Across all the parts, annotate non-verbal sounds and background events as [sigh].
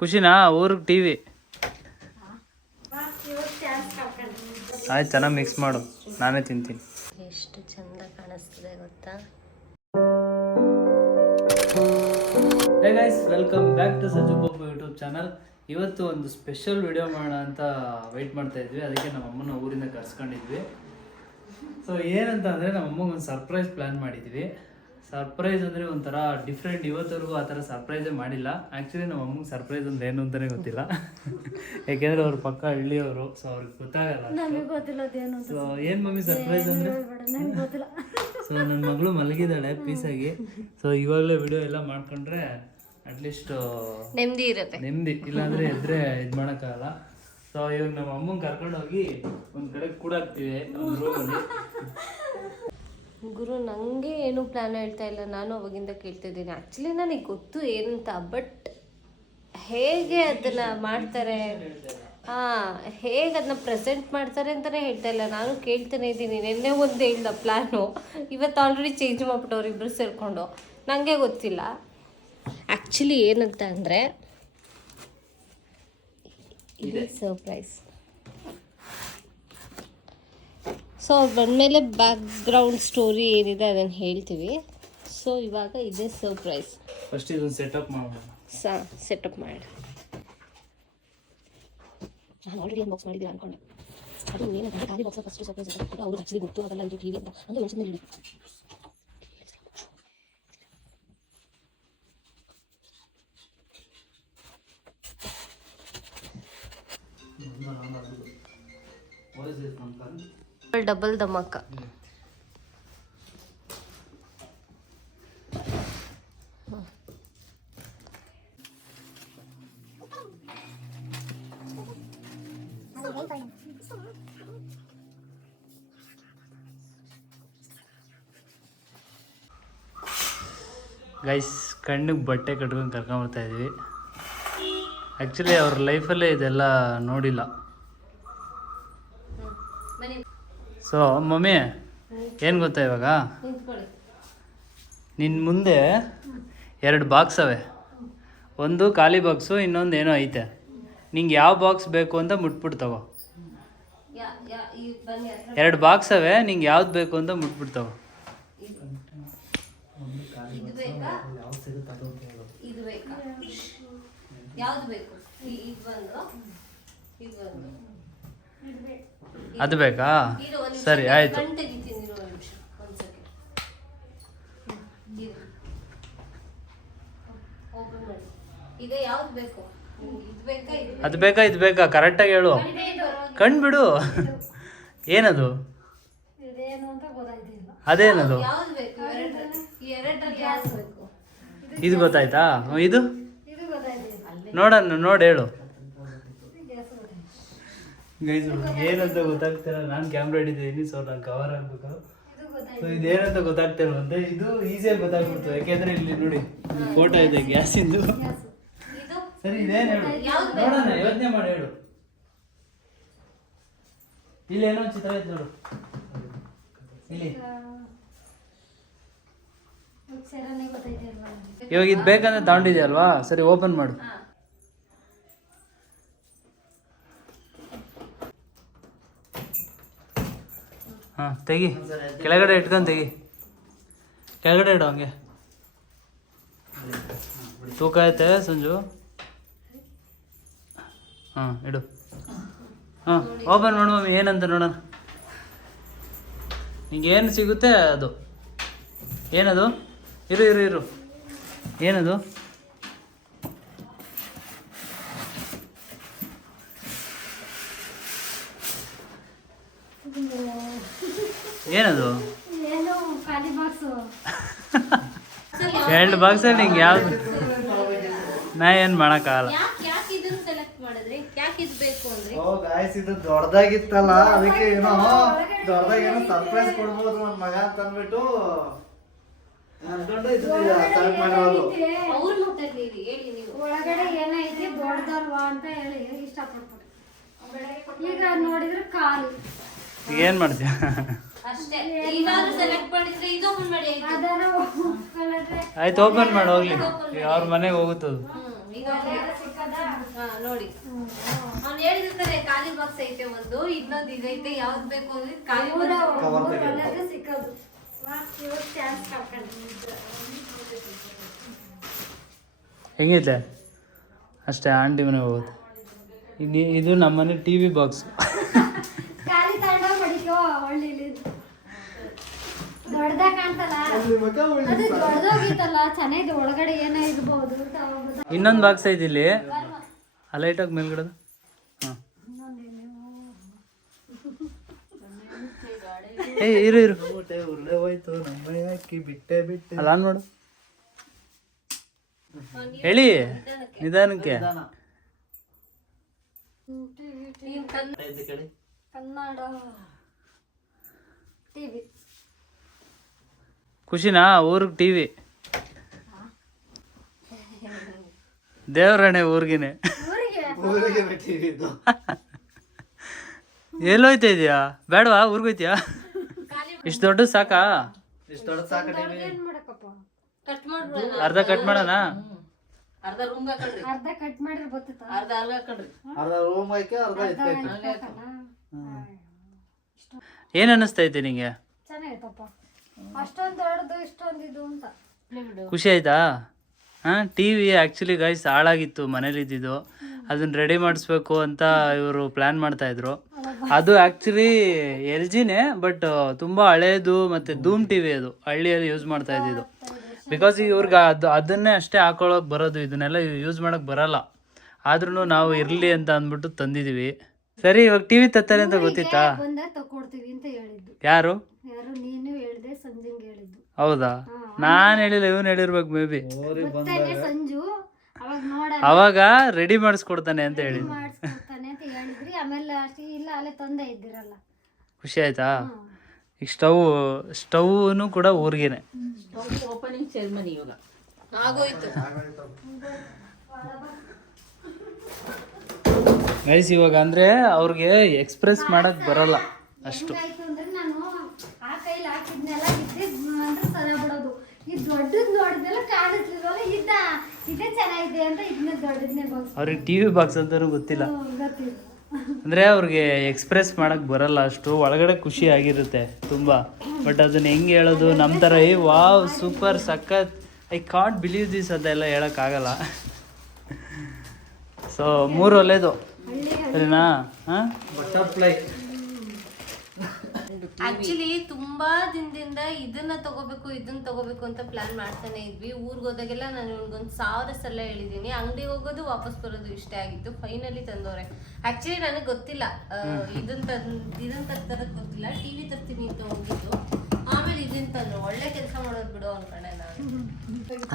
ಖುಷಿನಾ? ಊರಿಗೆ T V ಆಯ್ತು ಚೆನ್ನಾಗಿ ಮಿಕ್ಸ್ ಮಾಡು. ನಾನೇ ತಿಂತೀನಿ. ಎಷ್ಟು ಚಂದ ಕಾಣಿಸ್ತದೆ ಗೊತ್ತಾ? Hey guys welcome back to Sajju Pappu YouTube channel ಇವತ್ತು ಒಂದು ಸ್ಪೆಷಲ್ ವಿಡಿಯೋ ಮಾಡೋಣ ಅಂತ ವೆಯ್ಟ್ ಮಾಡ್ತಾ ಇದ್ವಿ. ಅದಕ್ಕೆ ನಮ್ಮ ಅಮ್ಮನ ಊರಿಂದ ಕರ್ಸ್ಕೊಂಡಿದ್ವಿ. ಸೊ ಏನಂತ ಅಂದರೆ ನಮ್ಮ ಅಮ್ಮಗೆ ಒಂದು ಸರ್ಪ್ರೈಸ್ ಪ್ಲ್ಯಾನ್ ಮಾಡಿದ್ವಿ. ಸರ್ಪ್ರೈಸ್ ಅಂದರೆ ಒಂಥರ ಡಿಫ್ರೆಂಟ್ ಇವತ್ತವರೆಗೂ ಆ ಥರ ಸರ್ಪ್ರೈಸೇ ಮಾಡಿಲ್ಲ. ಆ್ಯಕ್ಚುಲಿ ನಮ್ಮ ಅಮ್ಮಗೆ ಸರ್ಪ್ರೈಸ್ ಅಂದ್ರೆ ಏನು ಅಂತಲೇ ಗೊತ್ತಿಲ್ಲ. ಯಾಕೆಂದರೆ ಅವ್ರ ಪಕ್ಕ ಹಳ್ಳಿಯವರು ಸೊ ಅವ್ರಿಗೆ ಗೊತ್ತಾಗಲ್ಲ ಸೊ ಏನು ಮಮ್ಮಿ ಸರ್ಪ್ರೈಸ್ ಅಂದರೆ? ಸೊ ನನ್ನ ಮಗಳು ಮಲಗಿದ್ದಾಳೆ ಪೀಸಾಗಿ ಸೊ ಇವಾಗಲೇ ವಿಡಿಯೋ ಎಲ್ಲ ಮಾಡ್ಕೊಂಡ್ರೆ ಅಟ್ಲೀಸ್ಟ್ ನೆಮ್ಮದಿ ಇರುತ್ತೆ. ನೆಮ್ಮದಿ. ಇಲ್ಲಾಂದ್ರೆ ಎದ್ರೆ ಇದು ಮಾಡೋಕ್ಕಾಗಲ್ಲ. ಸೊ ಇವಾಗ ನಮ್ಮ ಅಮ್ಮನ ಕರ್ಕೊಂಡೋಗಿ ಒಂದು ಕಡೆ ಕೂಡಾಕ್ತೀವಿ ಹಾಕ್ತೀವಿ ರೂಮಲ್ಲಿ ಗುರು ನನಗೆ ಏನು ಪ್ಲಾನ್ ಹೇಳ್ತಾ ಇಲ್ಲ. ನಾನು ಅವಾಗಿಂದ ಕೇಳ್ತಿದ್ದೀನಿ. ಆ್ಯಕ್ಚುಲಿ ನನಗೆ ಗೊತ್ತು ಏನಂತ ಬಟ್ ಹೇಗೆ ಅದನ್ನ ಮಾಡ್ತಾರೆ? ಹಾಂ ಹೇಗೆ ಅದನ್ನ ಪ್ರೆಸೆಂಟ್ ಮಾಡ್ತಾರೆ ಅಂತಲೇ ಹೇಳ್ತಾ ಇಲ್ಲ. ನಾನು ಕೇಳ್ತಾನೆ ಇದ್ದೀನಿ. ನಿನ್ನೆ ಒಂದು ಹೇಳ್ದ ಪ್ಲ್ಯಾನು ಇವತ್ತು ಆಲ್ರೆಡಿ ಚೇಂಜ್ ಮಾಡಿಬಿಟ್ಟವ್ರು ಇಬ್ಬರು ಸೇರಿಕೊಂಡು. ನನಗೆ ಗೊತ್ತಿಲ್ಲ. ಆ್ಯಕ್ಚುಲಿ ಏನಂತ ಅಂದರೆ ಸರ್ಪ್ರೈಸ್ ಸೊ ಅವ್ರು ಬಂದಮೇಲೆ ಬ್ಯಾಕ್ಗ್ರೌಂಡ್ ಸ್ಟೋರಿ ಏನಿದೆ ಅದನ್ನು ಹೇಳ್ತೀವಿ. ಸೊ ಇವಾಗ ಇದೇ ಸರ್ಪ್ರೈಸ್ ಫಸ್ಟ್ ಇದನ್ನು ಸೆಟಪ್ ಮಾಡೋಣ. ಸಾ ಸೆಟಪ್ ಮಾಡಿ. ನಾನು ಆಲ್ರೆಡಿ ಅನ್ಬಾಕ್ಸ್ ಮಾಡಿದ್ದೀನಿ ಅನ್ಕೊಂಡೆ. ಅದು ಏನಂತ ಖಾಲಿ ಬಾಕ್ಸ್ ಫಸ್ಟ್ ಸರ್ಪ್ರೈಸ್ ಅವ್ರಿಗೆ ಆಕ್ಚುಲಿ ಗೊತ್ತು ಅದೆಲ್ಲ ಇದು ಟಿವಿ ಅಂತ. ಅಂದ್ರೆ ಡಬಲ್ ಧಮಾಕ. ಗೈಸ್ ಕಣ್ಣಿಗೆ ಬಟ್ಟೆ ಕಟ್ಕೊಂಡು ಕರ್ಕೊಂಬರ್ತಾ ಇದ್ವಿ. ಆ್ಯಕ್ಚುಲಿ ಅವ್ರ ಲೈಫಲ್ಲೇ ಇದೆಲ್ಲ ನೋಡಿಲ್ಲ. ಸೊ ಮಮ್ಮಿ, ಏನು ಗೊತ್ತಾ ಇವಾಗ? ನಿನ್ನ ಮುಂದೆ ಎರಡು ಬಾಕ್ಸ್ ಅವೆ. ಒಂದು ಖಾಲಿ ಬಾಕ್ಸು ಇನ್ನೊಂದು ಏನೋ ಐತೆ. ನಿಂಗೆ ಯಾವ ಬಾಕ್ಸ್ ಬೇಕು ಅಂತ ಬನ್ನಿ ಎರಡು ಬಾಕ್ಸ್ ಅವೆ, ನಿಂಗೆ ಯಾವ್ದು ಬೇಕು ಅಂತ ಬೇಕಾ? ಯಾವ್ದು ಬೇಕು? ನಿಮ್ಗೆ ಬೇಕಾ? ಸರಿ ಇದು. ಅದು ಬೇಕಾ ಇದು ಬೇಕಾ? ಕರೆಕ್ಟಾಗಿ ಹೇಳು. ಕಣ್ ಬಿಡು. ಏನದು? ಅದೇನದು? ಯಾವ್ದು ಬೇಕು? ಈ ಎರಡರಲ್ಲಿ ಯಾವ್ದು ಬೇಕು? ಇದು ಗೊತ್ತಾಯ್ತಾ? ಇದು? ನೋಡೋಣ ನೋಡಿ ಹೇಳು. ಗೈಸ್ ಏನಂತ ಗೊತ್ತಾಗ್ತಿಲ್ಲ. ನಾನು ಕ್ಯಾಮ್ರಾ ಹಿಡಿದಿದ್ದೀನಿ ಸೊ ನಾನು ಕವರ್ ಆಗ್ಬೇಕು. ಸೊ ಇದೇನಂತ ಗೊತ್ತಾಗ್ತಿಲ್ಲ ಅಂದ್ರೆ ಇದು ಈಸಿಯಾಗಿ ಗೊತ್ತಾಗ್ಬಿಡ್ತು. ಯಾಕೆಂದ್ರೆ ಇಲ್ಲಿ ನೋಡಿ ಫೋಟೋ ಇದೆ ಗ್ಯಾಸಿಂದು ಇದು. ಸರಿ ಇದೇನು ಹೇಳು? ನೋಡೋಣ ಯೋಚನೆ ಮಾಡಿ ಹೇಳು. ಇಲ್ಲಿ ಏನೋ ಚಿತ್ರ ಐತೆ ನೋಡು. ಇಲ್ಲಿ. ಇವಾಗ ಇದು ಬೇಕಂದ್ರೆ ತಗೊಂಡಿದ್ಯಲ್ವಾ ಸರಿ ಓಪನ್ ಮಾಡು. ಹಾ, ತೆಗಿ. ಕೆಳಗಡೆ ಇಟ್ಕೊಂಡು ತೆಗಿ. ಕೆಳಗಡೆ ಇಡು ಹಂಗೆ. ತೂಕ ಐತೆ ಸಂಜು? ಹಾಂ, ಇಡು. ಹಾಂ ಓಪನ್ ಮಾಡು ಮಮ್ಮಿ, ಏನಂತ ನೋಡೋಣ. ನಿಂಗೆ ಏನು ಸಿಗುತ್ತೆ ಅದು? ಏನದು? ಇರು ಇರು ಇರು. ಏನದು? ಏನದು? ಎರಡು ಬಾಕ್ಸಲ್ಲಿ ನಿಂಗೆ ಯಾವ್ದು? ನಾ ಏನು ಮಾಡೋಕ್ಕಾಗಲ್ಲ. ಯಾಕೆ ಯಾಕೆ ಇದನ್ನ ಸೆಲೆಕ್ಟ್ ಮಾಡಿದ್ರಿ? ಯಾಕೆ ಬೇಕು ಅಂದ್ರೆ? ಓ ಗಾಯ್ಸ್ ಇದು ದೊಡ್ಡದಾಗಿತ್ತಲ್ಲ ಅದಕ್ಕೆ ಏನೋ ದೊಡ್ಡದಾಗ ಏನೋ ಸರ್ಪ್ರೈಸ್ ಕೊಡ್ಬೋದು ನನ್ ಮಗ ಅಂತ ಅಂದ್ಬಿಟ್ಟು ಅನ್ಕೊಂಡು ಇದು ಸೆಲೆಕ್ಟ್ ಮಾಡಿರೋದು. ಅವ್ರು ಮಾತಾಡ್ಲಿರಿ ಹೇಳಿ ನೀವು. ಒಳಗಡೆ ಏನೈತಿ ದೊಡ್ಡದಲ್ವಾ ಅಂತ ಹೇಳಿ ಇಷ್ಟಪಟ್ಬಿಟ್ಟು ಈಗ ನೋಡಿದ್ರೆ ಕಾಲು. ಏನು ಮಾಡ್ತೀಯ? ಅಷ್ಟೇ. ಏನಾದ್ರು ಸೆಲೆಕ್ಟ್ ಮಾಡಿದ್ರೆ ಇದು ಓಪನ್ ಮಾಡಿ ಆಯ್ತು. ಓಪನ್ ಮಾಡಿ ಹೋಗ್ಲಿ. ಅವ್ರ ಮನೆಗೆ ಹೋಗುತ್ತದು? ಹ್ಮ್ ಈಗ ಹಾ ನೋಡಿ. ಅವ್ನು ಖಾಲಿ ಬಾಕ್ಸ್ ಐತೆ ಒಂದು ಇನ್ನೊಂದು ಇದೈತೆ ಯಾವ್ದು ಬೇಕು ಅಂದ್ರೆ ಖಾಲಿ ಸಿಕ್ಕೋದು. ಅಷ್ಟೇ ಆಂಟಿ ಮನೆ ಹೋಗೋದು ಇದು ಇದು ನಮ್ಮನೆ ಟಿ ವಿ ಬಾಕ್ಸ್ ಖಾಲಿ ತಗೊಂಡ ಮಡಿಕೋ ಒಳ್ಳೆ ದೊಡ್ಡದಾಗ ಕಾಣ್ತಲ್ಲ? ಅದು ದೊಡ್ಡದೋಗಿತ್ತಲ್ಲ ಚೆನ್ನಾಗಿದೆ ಒಳಗಡೆ ಏನೋ ಇರ್ಬೋದು ಅಂತ ಅವಾಗ ಇನ್ನೊಂದು ಬಾಕ್ಸ್ ಐತಿ ಇಲ್ಲಿ. ಆ ಲೈಟಾಗಿ ಮೇಲ್ಗಡೆ ಹಾಂ ಏ ಇರು ಇರು. ಉರುಳೆ ಹೋಯ್ತು ಬಿಟ್ಟೆ ಬಿಟ್ಟೆ. ಅಲ್ಲ ನೋಡು ಹೇಳಿ ನಿಧಾನಕ್ಕೆ. ಕನ್ನಡ ಟಿ ಐದು ಕನ್ನಡ. ಟಿವಿ ಖುಷಿನಾ? ಊರಿಗೆ ಟಿ ವಿ ದೇವ್ರಣೆ ಊರಿಗಿನೇ. [laughs] ಎಲ್ಲೋಯ್ತಾ ಇದೆಯಾ? ಬೇಡವಾ? ಊರ್ಗೋಯ್ತಿಯಾ ಇಷ್ಟು ದೊಡ್ಡ ಸಾಕಾ? ಇಷ್ಟು ದೊಡ್ಡ ಸಾಕ ಅರ್ಧ ಕಟ್ ಮಾಡೋಣ ಅರ್ಧ ರೂಮ್ ಅರ್ಧ ಕಟ್ ಮಾಡಿದ್ರೆ ಬರ್ತದ ಅರ್ಧ ಅಲ್ಲಿ ಹಾಕಳ್ರಿ ಅರ್ಧ ರೂಮ್ ಐಕೆ ಅರ್ಧ ಐತೆ ಏನು ಅನಿಸ್ತೈತೆ ನಿಂಗೆ? ಅಷ್ಟೊಂದು ದೊಡ್ಡದು ಇಷ್ಟೊಂದು ಇದು ಅಂತ. ಖುಷಿ ಆಯ್ತಾ? ಹಾಂ ಟಿ ವಿ ಆ್ಯಕ್ಚುಲಿ ಗೈಸ್ ಹಾಳಾಗಿತ್ತು ಮನೇಲಿ ಇದ್ದಿದ್ದು. ಅದನ್ನ ರೆಡಿ ಮಾಡಿಸ್ಬೇಕು ಅಂತ ಇವರು ಪ್ಲ್ಯಾನ್ ಮಾಡ್ತಾ ಇದ್ರು. ಅದು ಆ್ಯಕ್ಚುಲಿ ಎಲ್ ಜಿನೇ ಬಟ್ ತುಂಬ ಹಳೇದು ಮತ್ತು ಧೂಮ್ ಟಿ ವಿ ಅದು. ಹಳ್ಳಿಯಲ್ಲಿ ಯೂಸ್ ಮಾಡ್ತಾ ಇದ್ದಿದ್ದು. ಬಿಕಾಸ್ ಇವ್ರಿಗೆ ಅದು ಅದನ್ನೇ ಅಷ್ಟೇ ಹಾಕೊಳ್ಳೋಕೆ ಬರೋದು ಇದನ್ನೆಲ್ಲ ಯೂಸ್ ಮಾಡೋಕೆ ಬರಲ್ಲ. ಆದ್ರೂ ನಾವು ಇರಲಿ ಅಂತ ಅಂದ್ಬಿಟ್ಟು ತಂದಿದ್ದೀವಿ ಸರಿ ಇವಾಗ ಟಿ ವಿ ತತ್ತಾರೆ ಅಂತ ಗೊತ್ತಿತ್ತಾ? ಯಾರು? ಯಾರು? ನೀನು ಹೇಳ್ದೆ ಸಂಜೆಂಗೆ ಹೇಳಿದ್ದು. ಹೌದಾ? ನಾನು ಹೇಳಿಲ್ಲ ಇವನು ಹೇಳಿರ್ಬೇಕು ಮೇ ಬಿ. ಗೊತ್ತೇನೆ ಸಂಜು ಅವಾಗ ನೋಡ ಅವಾಗ ರೆಡಿ ಮಾಡಿಸ್ಕೊಡ್ತಾನೆ ಅಂತ ಹೇಳಿ ಮಾಡಿಸ್ಕೊಡ್ತಾನೆ ಅಂತ ಹೇಳಿದ್ರಿ ಆಮೇಲೆ ಅಷ್ಟೇ ಇಲ್ಲ ಅಲ್ಲೇ ತಂದೆ ಇದ್ದಿರಲ್ಲ. ಖುಷಿ ಆಯ್ತಾ? ಈಗ ಸ್ಟವ್ ಸ್ಟವ್ನು ಕೂಡ ಊರಿಗೆನೆ. ಓಪನಿಂಗ್ ಸೆರೆಮನಿ ಇವಾಗ. ಆಗೋಯ್ತು. ಗೈಸ್ ಇವಾಗ ಅಂದ್ರೆ ಅವ್ರಿಗೆ ಎಕ್ಸ್ಪ್ರೆಸ್ ಮಾಡಕ್ ಬರಲ್ಲ ಅಷ್ಟು ಆಯ್ತು ಅಂದ್ರೆ ನಾನು ಆ ಕೈಲಿ ಹಾಕಿದ್ನೆಲ್ಲ ಅಂದ್ರೆ ಸರ ಬಿಡೋದು. ಈ ದೊಡ್ಡದ್ ನೋಡಿದ್ನೆಲ್ಲ ಕಾಣಿಸ್ಲಿಲ್ವಲ್ಲ? ಇದ್ದ ಇದೇ ಚೆನ್ನಾಗಿದೆ ಅಂತ ಇದನ್ನ ದೊಡ್ಡದನ್ನೇ ಬಾಕ್ಸ್ ಅವ್ರಿಗೆ ಟಿ ವಿ ಬಾಕ್ಸ್ ಅಂತಾನು ಗೊತ್ತಿಲ್ಲ. ಗೊತ್ತಿಲ್ಲ. ಅಂದ್ರೆ ಅವ್ರಿಗೆ ಎಕ್ಸ್ಪ್ರೆಸ್ ಮಾಡಕ್ ಬರಲ್ಲ ಅಷ್ಟು. ಒಳಗಡೆ ಖುಷಿ ಆಗಿರುತ್ತೆ ತುಂಬಾ. ಬಟ್ ಅದನ್ನ ಹೆಂಗ್ ಹೇಳೋದು? ನಮ್ಮ ಥರ ಏ ವಾವ್ ಸೂಪರ್ ಸಖತ್. ಐ ಕಾಂಟ್ ಬಿಲೀವ್ ದಿಸ್ ಅಂತ ಎಲ್ಲ ಹೇಳಕ್ಕಾಗಲ್ಲ ಸೊ ಮೂರು ಒಳ್ಳೇದು. ಸರಿನಾ? ಹಾಂ? ಬಟರ್ಫ್ಲೈ ಆಕ್ಚುಲಿ ತುಂಬಾ ದಿನದಿಂದ ಇದನ್ನ ತಗೋಬೇಕು ಇದನ್ನ ತಗೋಬೇಕು ಅಂತ ಪ್ಲಾನ್ ಮಾಡ್ತಾನೆ ಇದ್ವಿ. ಊರ್ಗ್ ಹೋದಾಗೆಲ್ಲ ನಾನು ಇವ್ನಿಗೊಂದು ಸಾವಿರ ಸಲ ಹೇಳಿದೀನಿ. ಅಂಗಡಿಗೆ ಹೋಗೋದು ವಾಪಸ್ ಬರೋದು ಇಷ್ಟ ಆಗಿತ್ತು. ಫೈನಲಿ ತಂದವ್ರೆ. ಆಕ್ಚುಲಿ ನನಗೆ ಗೊತ್ತಿಲ್ಲ. ಇದನ್ ಇದನ್ನ ತಂದ್ ಇದನ್ನ ತರ್ತರದ್ ಗೊತ್ತಿಲ್ಲ. ಟಿವಿ ತರ್ತೀನಿ ಅಂತ ಹೋಗಿದ್ದು. ಆಮೇಲೆ ಇದನ್ನ ತಂದ್ರು. ಒಳ್ಳೆ ಕೆಲಸ ಮಾಡೋದು ಬಿಡು ಅನ್ಕೊಂಡೆ ನಾನು.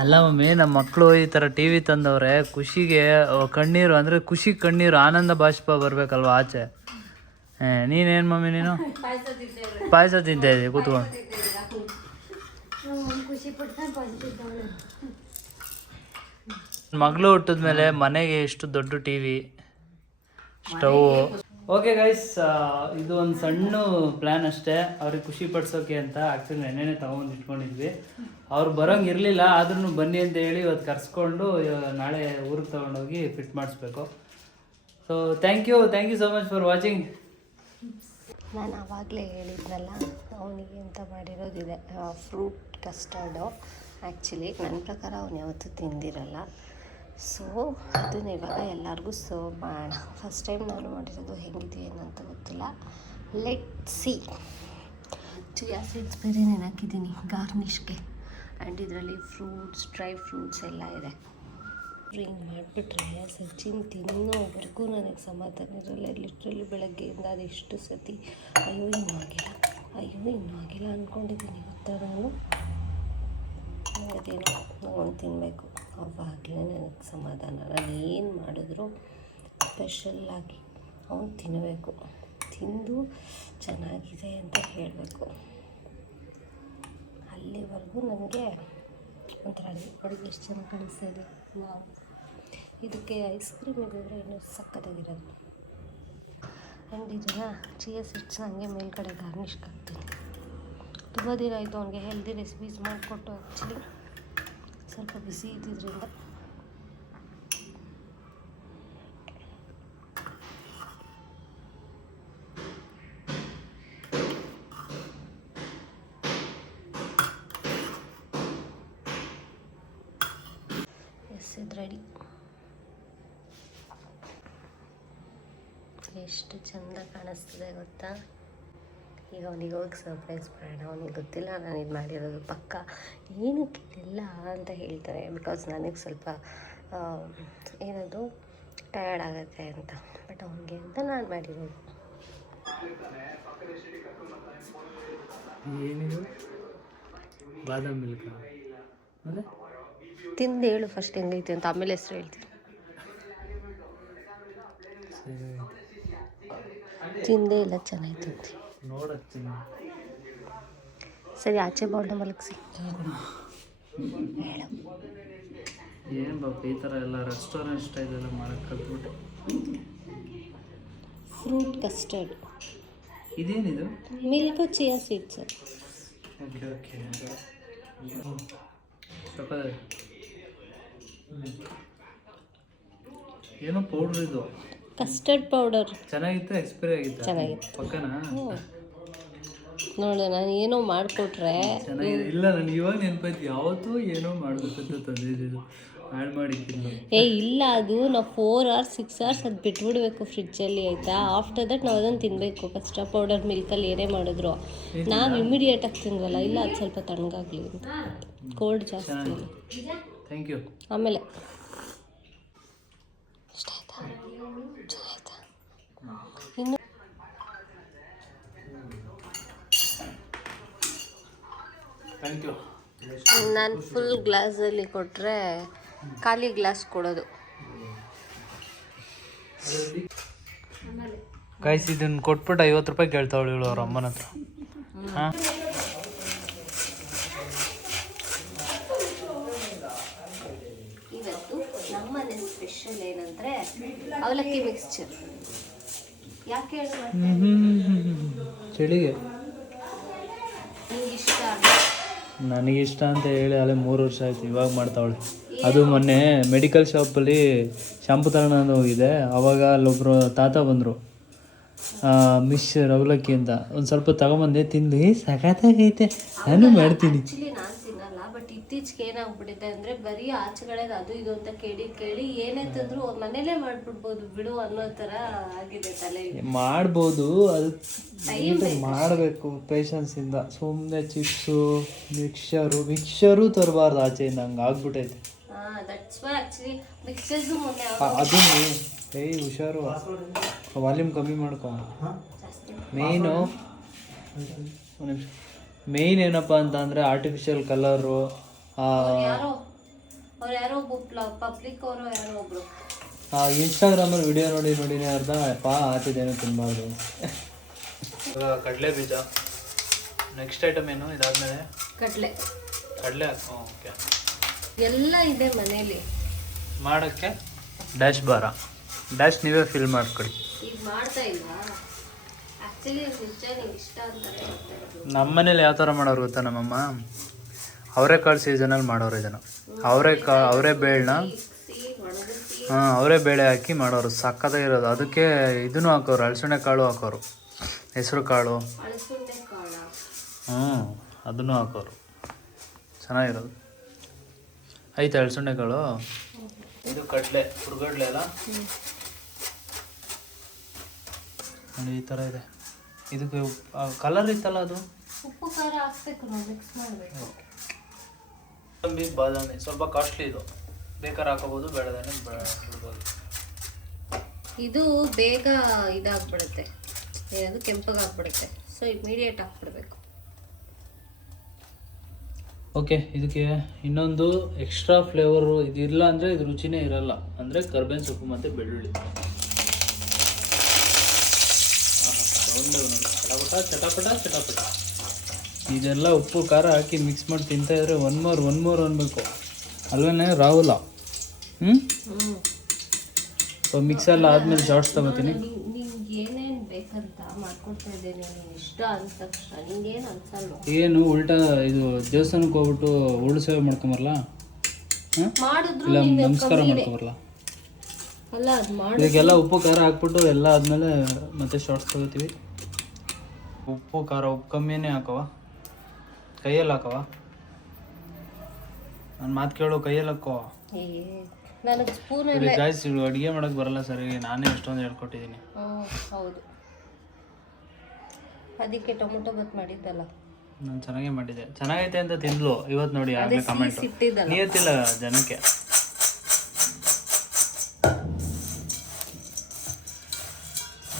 ಅಲ್ಲ ಮಮ್ಮಿ ನಮ್ಮ ಮಕ್ಕಳು ಈ ಥರ ಟಿ ವಿ ತಂದವ್ರೆ ಖುಷಿಗೆ ಕಣ್ಣೀರು ಅಂದರೆ ಖುಷಿ ಕಣ್ಣೀರು ಆನಂದ ಬಾಷ್ಪ ಬರಬೇಕಲ್ವ ಆಚೆ? ನೀನೇನು ಮಮ್ಮಿ ನೀನು? ಪಾಯಸ ತಿಂತಾ ಇದ್ದೀವಿ ಕೂತ್ಕೊಂಡು ಮಗಳು ಹುಟ್ಟಿದ್ಮೇಲೆ ಮನೆಗೆ ಎಷ್ಟು ದೊಡ್ಡ T V stove okay guys ಇದು ಒಂದು ಸಣ್ಣ ಪ್ಲ್ಯಾನ್ ಅಷ್ಟೇ. ಅವ್ರಿಗೆ ಖುಷಿ ಪಡ್ಸೋಕೆ ಅಂತ ಆ್ಯಕ್ಚುಲಿ ನೆನ್ನೆನೆ ತಗೊಂಡು ಇಟ್ಕೊಂಡಿದ್ವಿ. ಅವ್ರು ಬರೋಂಗೆ ಆದ್ರೂ ಬನ್ನಿ ಅಂತ ಹೇಳಿ ಇವತ್ತು ಕರ್ಸ್ಕೊಂಡು ನಾಳೆ ಊರಿಗೆ ತೊಗೊಂಡೋಗಿ ಫಿಟ್ ಮಾಡಿಸ್ಬೇಕು. So thank you thank you so much for watching ನಾನು ಆವಾಗಲೇ ಹೇಳಿದ್ನಲ್ಲ, ಅವನಿಗೆ ಅಂತ ಮಾಡಿರೋದಿದೆ. ಫ್ರೂಟ್ ಕಸ್ಟರ್ಡು ಆ್ಯಕ್ಚುಲಿ ನನ್ನ ಪ್ರಕಾರ ಅವನು ಯಾವತ್ತೂ ತಿಂದಿರಲ್ಲ. ಸೊ, ಅದನ್ನ ಇವಾಗ ಎಲ್ಲರಿಗೂ ಸರ್ವ್ ಮಾಡೋಣ. ಫಸ್ಟ್ ಟೈಮ್ ನಾನು ಮಾಡಿರೋದು ಹೆಂಗಿದೆ ಏನಂತ ಗೊತ್ತಿಲ್ಲ. ಲೆಟ್ ಸಿ ಚಿಯಾ ಸೀಡ್ಸ್ ಬೇರೆ ಹಾಕಿದ್ದೀನಿ ಗಾರ್ನಿಷ್ಗೆ ಆ್ಯಂಡ್ ಇದರಲ್ಲಿ ಫ್ರೂಟ್ಸ್ ಡ್ರೈ ಫ್ರೂಟ್ಸ್ ಎಲ್ಲ ಇದೆ. ಹಿಂಗೆ ಮಾಡಿಬಿಟ್ರೆ ಸಚಿನ್ ತಿನ್ನೋವರೆಗೂ ನನಗೆ ಸಮಾಧಾನ ಇರಲ್ಲ. ಲಿಟ್ರಲಿ ಬೆಳಗ್ಗೆಯಿಂದ ಅದೆಷ್ಟು ಸತಿ, ಅಯ್ಯೋ, ಇನ್ನೂ ಆಗಿಲ್ಲ, ಅಯ್ಯೋ, ಇನ್ನೂ ಆಗಿಲ್ಲ ಅಂದ್ಕೊಂಡಿದ್ದೀನಿ ಗೊತ್ತಾ ನಾನು? ಅದೇನೋ ನಾನು ತಿನ್ನಬೇಕು ಅವಾಗಲೇ ನನಗೆ ಸಮಾಧಾನ. ನಾನು ಏನು ಮಾಡಿದ್ರು ಸ್ಪೆಷಲ್ಲಾಗಿ ಅವನು ತಿನ್ನಬೇಕು ತಿಂದು ಚೆನ್ನಾಗಿದೆ ಅಂತ ಹೇಳಬೇಕು. ಅಲ್ಲಿವರೆಗೂ ನನಗೆ ಒಂಥರ ಅಡುಗೆ ಎಷ್ಟು ಚೆನ್ನಾಗಿ ಕಾಣಿಸ್ತಾ ಇದೆ. ಇದಕ್ಕೆ ಐಸ್ ಕ್ರೀಮ್ ಇದ್ರೆ ಇನ್ನೂ ಸಕ್ಕತ್ತಾಗಿರೋದು ಆ್ಯಂಡ್ ಇದನ್ನು ಚಿಯಾ ಸೀಡ್ಸ್ ಹಂಗೆ ಮೇಲ್ಗಡೆ ಗಾರ್ನಿಷ್ಗೆ ಹಾಕ್ತೀನಿ. ತುಂಬ ದಿನ ಆಯಿತು ಅವನಿಗೆ ಹೆಲ್ದಿ ರೆಸಿಪೀಸ್ ಮಾಡಿಕೊಟ್ಟು ಆ್ಯಕ್ಚುಲಿ ಸ್ವಲ್ಪ ಬಿಸಿ ಇದ್ದಿದ್ದರಿಂದ ಇದು ರೆಡಿ ಎಷ್ಟು ಚಂದ ಕಾಣಿಸ್ತಿದೆ ಗೊತ್ತಾ? ಈಗ ಅವನಿಗೆ ಹೋಗಿ ಸರ್ಪ್ರೈಸ್ ಮಾಡೋಣ. ಅವನಿಗೆ ಗೊತ್ತಿಲ್ಲ ನಾನು ಇದು ಮಾಡಿರೋದು. ಪಕ್ಕ ಏನಕ್ಕೆ ಇಲ್ಲ ಅಂತ ಹೇಳ್ತಾರೆ. ಬಿಕಾಸ್ ನನಗೆ ಸ್ವಲ್ಪ ಏನದು ಟಯರ್ಡ್ ಆಗುತ್ತೆ ಅಂತ. ಬಟ್ ಅವನಿಗೆ ಅಂತ ನಾನು ಮಾಡಿರೋದು. ಏನಿದು? ಬಾದಾಮಿ ಮಿಲ್ಕ್. ತಿಂದು ಹೇಳು ಫಸ್ಟ್ ಹೆಂಗೈತೆ ಅಂತ ಆಮೇಲೆ ಹೆಸರು ಹೇಳ್ತೀನಿ. ತಿಂದೇ ಇಲ್ಲ ಚೆನ್ನಾಯ್ತು ಅಂತ ಸರಿ ಆಚೆ ಬಾಲ್ನ ಮಲಗಿಸಿ. ಏನು ಬಾಪ ಈ ಥರ ಎಲ್ಲ ರೆಸ್ಟೋರೆಂಟ್ ಸ್ಟೈಲ್ ಎಲ್ಲ ಮಾಡಕ್ಕೆ ಕಲ್ತ್ಬಿಟ್ಟೆ. ಫ್ರೂಟ್ ಕಸ್ಟರ್ಡ್ ಇದೇನಿದು milk chia seeds okay okay ಸಕ್ಕತ್ತಾಗಿದೆ. ಏನೋ ಪೌಡರ್ ಇದು. ಕಸ್ಟರ್ಡ್ ಪೌಡರ್ ಚೆನ್ನಾಗಿತ್ತು ಎಕ್ಸ್ಪೈರಿ ಆಗಿತ್ತು? ಚೆನ್ನಾಗಿತ್ತು. ಪಕ್ಕನಾ? ನೋಡು ನಾನು ಏನೋ ಮಾಡಿಕೊಟ್ರೆ ಚೆನ್ನಾಗಿದೆ. ಇಲ್ಲ ನನಗೆ ಇವಾಗ ನೆನಪಾಯ್ತು. ಯಾವತ್ತೂ ಏನೋ ಮಾಡಬೇಕಂತ ತಂದಿದ್ದು ಹಾಳು ಮಾಡಿಕ್ಕಿಲ್ಲ ಏ ಇಲ್ಲ ಅದು ನಾವು ಫೋರ್ ಅವರ್ಸ್ ಸಿಕ್ಸ್ ಅವರ್ಸ್ ಅದು ಬಿಟ್ಬಿಡ್ಬೇಕು ಫ್ರಿಜ್ಜಲ್ಲಿ ಆಯಿತಾ? ಆಫ್ಟರ್ ದಟ್ ನಾವು ಅದನ್ನು ತಿನ್ನಬೇಕು ಕಸ್ಟರ್ಡ್ ಪೌಡರ್ ಮಿಲ್ಕಲ್ಲಿ ಏನೇ ಮಾಡಿದ್ರು. ನಾವು ಇಮಿಡಿಯೇಟಾಗಿ ತಿಂದ್ವಲ್ಲ? ಇಲ್ಲ ಅದು ಸ್ವಲ್ಪ ತಣ್ಣಗಾಗಲಿ ಅಂತ. ಕೋಲ್ಡ್ ಜಾಸ್ತಿ. ಥ್ಯಾಂಕ್ ಯು ಆಮೇಲೆ. ಇಷ್ಟ ಆಯ್ತಾ? ಇನ್ನು ಥ್ಯಾಂಕ್ ಯು ನಾನು ಫುಲ್ ಗ್ಲಾಸಲ್ಲಿ ಕೊಟ್ಟರೆ ಖಾಲಿ ಗ್ಲಾಸ್ ಕೊಡೋದು. ಗೈಸ್ ಇದನ್ನ ಕೊಟ್ಬಿಟ್ಟು ಐವತ್ತು ರೂಪಾಯಿ ಕೇಳ್ತಾವಳು ಇವಳು ಅವ್ರ ಅಮ್ಮನ ಹತ್ರ. ಹಾಂ ಇವತ್ತು ನಮ್ಮನೆ ಸ್ಪೆಷಲ್ ಏನಂದ್ರೆ ಅವಲಕ್ಕಿ ಮಿಕ್ಸ್ಚರ್ ಯಾಕೆ ಹೇಳುವ ನನಗೆ ನಿಂಗೆ ಇಷ್ಟ ಅಂತ ಹೇಳಿ ಅಲ್ಲಿ ಮೂರು ವರ್ಷ ಆಯ್ತು ಇವಾಗ ಮಾಡ್ತಾವಳೆ. ಅದು ಮೊನ್ನೆ ಮೆಡಿಕಲ್ ಶಾಪಲ್ಲಿ ಶಾಂಪು ತಗೊಳೋದು ಹೋಗಿದೆ ಅವಾಗ ಅಲ್ಲೊಬ್ಬರು ತಾತ ಬಂದರು. ಮಿಶ್ ಅವಲಕ್ಕಿ ಅಂತ. ಒಂದು ಸ್ವಲ್ಪ ತಗೊಂಬಂದೆ ತಿಂದು ಸಖತ್ತಾಗೈತೆ. ನಾನು ಮಾಡ್ತೀನಿ. ಇತ್ತೀಚೆಗೆ ಏನಾಗ್ಬಿಟ್ಟಿದೆ ಅಂದರೆ ಬರೀ ಆಚೆಗಳೇ ಅದು ಇದು ಅಂತ ಕೇಳಿ ಕೇಳಿ ಏನೇ ತಂದ್ರು ಮನೇಲೇ ಮಾಡ್ಬಿಡ್ಬೋದು ಬಿಡು ಅನ್ನೋ ಥರ ಆಗಿದೆ ತಲೆ ಮಾಡ್ಬೋದು ಅದು ಮಾಡಬೇಕು ಪೇಷನ್ಸ್ ಪೇಷನ್ಸಿಂದ ಸುಮ್ಮನೆ ಚಿಪ್ಸು ಮಿಕ್ಸರು ಮಿಕ್ಸರು ತರಬಾರ್ದು ಆಚೆ ನಂಗೆ ಆಗ್ಬಿಟ್ಟೈತೆ ಅದು ಏಯ್ ಹುಷಾರು. ವಾಲ್ಯೂಮ್ ಕಮ್ಮಿ ಮಾಡ್ಕೊ. ಮೇನು ಮೇಯ್ನು ಮೇಯ್ನ್ ಏನಪ್ಪ ಅಂತ ಅಂದರೆ ಆರ್ಟಿಫಿಷಿಯಲ್ ಕಲರು ಯಾರೋ ಅವ್ರು ಯಾರೋ ಒಬ್ಬ ಪಬ್ಲಿಕ್ ಅವರು ಯಾರೋ ಒಬ್ರು. ಇನ್ಸ್ಟಾಗ್ರಾಮಲ್ಲಿ ವಿಡಿಯೋ ನೋಡಿ ನೋಡಿ ಅರ್ಧ ಪಾ ಆತಿದ್ದೇನೋ ತಿನ್ನಬಾರ್ದು ಕಡಲೆ ಬೀಜ. ನೆಕ್ಸ್ಟ್ ಐಟಮ್ ಏನು? ಇದಾದ್ಮೇಲೆ? ಕಡಲೆ. ಕಡಲೆ ಓಕೆ ಎಲ್ಲ ಇದೆ ಮನೇಲಿ. ಮಾಡೋಕ್ಕೆ? ಡ್ಯಾಶ್ ಬಾರ ಡ್ಯಾಶ್ ನೀವೇ ಫಿಲ್ ಮಾಡ್ಕೊಡಿ. ಈಗ ಮಾಡ್ತಾ ಇಲ್ವಾ? ಆಕ್ಚುಲಿ ನಿಜ ಇಷ್ಟ ಅಂತಾರೆ ನಮ್ಮ ಮನೇಲಿ ಯಾವ ಥರ ಮಾಡೋರು ಗೊತ್ತಾ ನಮ್ಮಮ್ಮ? ಅವರೆಕಾಳು ಸೀಸನಲ್ಲಿ ಮಾಡೋರು ಇದನ್ನು. ಅವರೆಕಾಳು ಅವರೇ ಬೇಳನ್ನ ಹಾಂ ಅವರೇ ಬೇಳೆ ಹಾಕಿ ಮಾಡೋರು. ಸಕ್ಕತ್ತಾಗಿರೋದು ಅದಕ್ಕೆ ಇದನ್ನು ಹಾಕೋರು ಅಳಸಣೆ ಕಾಳು ಹಾಕೋರು. ಹೆಸರು ಕಾಳು. ಹ್ಞೂ ಅದನ್ನು ಹಾಕೋರು. ಚೆನ್ನಾಗಿರೋದು. ಐತೆ ಅಳಸಣೆ ಕಾಳು. ಇದು ಕಡಲೆ ಹುರ್ಗಡ್ಲೆ ಅಲ್ಲ? ನೋಡಿ ಈ ಥರ ಇದೆ. ಇದಕ್ಕೆ ಕಲರ್ ಇತ್ತಲ್ಲ ಅದು? ಉಪ್ಪು ಖಾರ ಹಾಕ್ಬೇಕು ಮಿಕ್ಸ್ ಮಾಡಬೇಕು. ಗೋಡಂಬಿ ಬಾದಾಮಿ ಸ್ವಲ್ಪ ಕಾಸ್ಟ್ಲಿ ಇದು. ಬೇಕಾದ್ರೆ ಹಾಕೋಬಹುದು ಬೇಡದೇನೆ ಬಿಡ್ಬೋದು. ಇದು ಬೇಗ ಇದಾಗ್ಬಿಡುತ್ತೆ. ಏನದು ಕೆಂಪಗಾಗ್ಬಿಡುತ್ತೆ ಸೊ ಇಮಿಡಿಯೇಟ್ ಹಾಕ್ಬಿಡ್ಬೇಕು ಓಕೆ ಇದಕ್ಕೆ ಇನ್ನೊಂದು ಎಕ್ಸ್ಟ್ರಾ ಫ್ಲೇವರು ಇದಿಲ್ಲ ಅಂದರೆ ಇದು ರುಚಿನೇ ಇರಲ್ಲ. ಅಂದರೆ ಕರ್ಬೇವಿನ ಸೊಪ್ಪು ಮತ್ತು ಬೆಳ್ಳುಳ್ಳಿ. ಚಟಪಟ ಚಟಪಟ ಚಟಪಟ. ಇದೆಲ್ಲ ಉಪ್ಪು ಖಾರ ಹಾಕಿ ಮಿಕ್ಸ್ ಮಾಡಿ ತಿಂತಾ ಇದ್ರೆ ಒನ್ ಮೋರ್ ಒನ್ ಮೋರ್ ಅನ್ಬೇಕು. ಅಲ್ವೇ ರಾಹುಲ? ಹ್ಞೂ ಸೊ ಮಿಕ್ಸ್ ಎಲ್ಲ ಆದ್ಮೇಲೆ ಶಾರ್ಟ್ಸ್ ತಗೋತೀನಿ. ಏನು ಉಲ್ಟಾ ಇದು ದೇವಸ್ಥಾನಕ್ಕೆ ಹೋಗ್ಬಿಟ್ಟು ಉಳ್ಳು ಸೇವೆ ಮಾಡ್ಕೊಂಬರಲ್ಲ ಇಲ್ಲ ನಮಸ್ಕಾರ. ಮಾಡ್ಕೊಂಬರಲ್ಲ ಇದಕ್ಕೆಲ್ಲ ಉಪ್ಪು ಖಾರ ಹಾಕ್ಬಿಟ್ಟು ಎಲ್ಲ ಆದಮೇಲೆ ಮತ್ತೆ ಶಾರ್ಟ್ಸ್ ತಗೋತೀವಿ. ಉಪ್ಪು ಖಾರ ಉಪ್ಪು ಕಮ್ಮಿನೇ ಹಾಕವ ಕೈಯಲ್ಲಿ ಹಾಕವ ನನ್ನ ಮಾತು ಕೇಳು ಕೈಯಲ್ಲಿ ಹಾಕೋ ನನಗೆ ಇಲ್ಲಿ ಸ್ಪೂನಲ್ಲೇ ಗಾಯ್ಸ್ ಇವಳು ಅಡುಗೆ ಮಾಡೋಕೆ ಬರಲ್ಲ ಸರಿ ನಾನೇ ಎಷ್ಟೊಂದು ಹೇಳ್ಕೊಟ್ಟಿದ್ದೀನಿ ಹೌದು. ಅದಕ್ಕೆ ಟೊಮೊಟೊ ಬತ್ ಮಾಡಿದ್ದಲ್ಲ. ನಾನು ಚೆನ್ನಾಗೇ ಮಾಡಿದ್ದೆ. ಚೆನ್ನಾಗೈತೆ ಅಂತ ತಿಂದ್ಲು ಇವತ್ತು ನೋಡಿ ಆಗಲೇ ಕಮೆಂಟ್ ನಿಯತ್ತಿಲ್ಲ ಜನಕ್ಕೆ.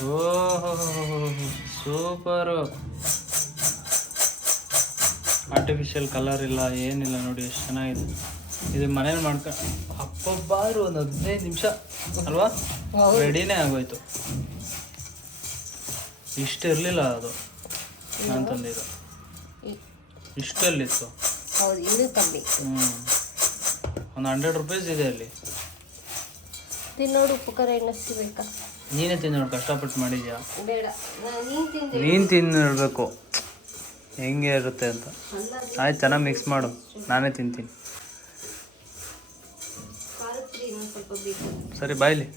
ಓಹೋ ಸೂಪರು. ಆರ್ಟಿಫಿಷಿಯಲ್ ಕಲರ್ ಇಲ್ಲ ಏನಿಲ್ಲ ನೋಡಿ ಎಷ್ಟು ಚೆನ್ನಾಗಿದೆ. ಇದು ಮನೇಲಿ ಮಾಡ್ಕೊ ಹಬ್ಬಬ್ಬಾರು ಒಂದು ಹದಿನೈದು ನಿಮಿಷ. ಅಲ್ವಾ? ರೆಡಿನೇ ಆಗೋಯ್ತು. ಇಷ್ಟ ಇರಲಿಲ್ಲ ಅದು. ನಾನು ತಂದಿದ್ದು. ಇಷ್ಟಲ್ಲಿತ್ತು ಹ್ಞೂ ಒಂದು ಹಂಡ್ರೆಡ್ ರುಪೀಸ್ ಇದೆ ಅಲ್ಲಿ. ತಿನ್ನೋಡು ಉಪಕಾರ ಬೇಕಾ ನೀನೇ ತಿನ್ನೋಡು ಕಷ್ಟಪಟ್ಟು ಮಾಡಿದ್ಯಾ? ಬೇಡ ನಾನು ನೀನು ತಿನ್ನಬೇಕು ಹೆಂಗೆ ಇರುತ್ತೆ ಅಂತ. ಆಯ್ತು ಚೆನ್ನಾಗಿ ಮಿಕ್ಸ್ ಮಾಡು. ನಾನೇ ತಿಂತೀನಿ. ಸರಿ ಬಾಯ್ಲಿ.